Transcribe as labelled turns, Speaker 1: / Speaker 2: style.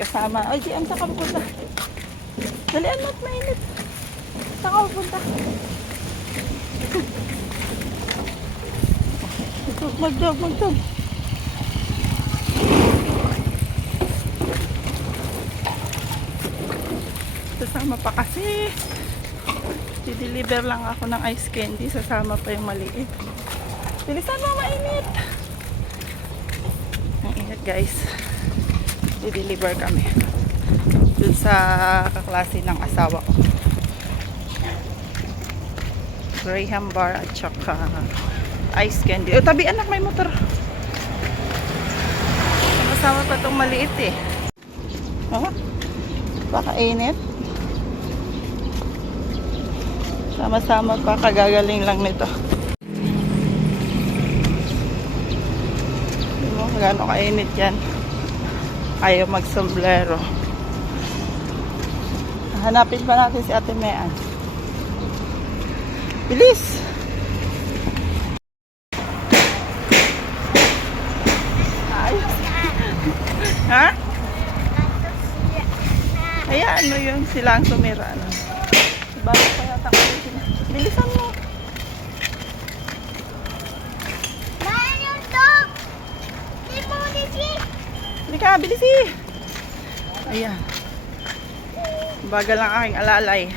Speaker 1: kasama. Ay, GM, saan ka pupunta? Dalian mo at mainit. Saan ka pupunta? Magdog, magdog. Sasama pa kasi. Dideliver lang ako ng ice candy. Sasama pa yung maliit. Bilisan mo, mainit. Ang init guys. Dideliver kami. Dun sa kaklase ng asawa ko. Graham bar at saka ice candy. O tabi anak, may motor. Kasama pa tong maliit eh. Oh, baka init. Sama-sama pa kagagaling lang nito. Hindi mo gano'ng kainit yan. Ayaw magsombrero. Hanapin pa natin si Ate Mean. Bilis! Ayos. ha? Hayaan mo yun. Sila ang tumira. Ano? Bago pa yata kayo sila. Bilisan mo. Hindi bilis eh. Ayan. Bagal lang aking alalay.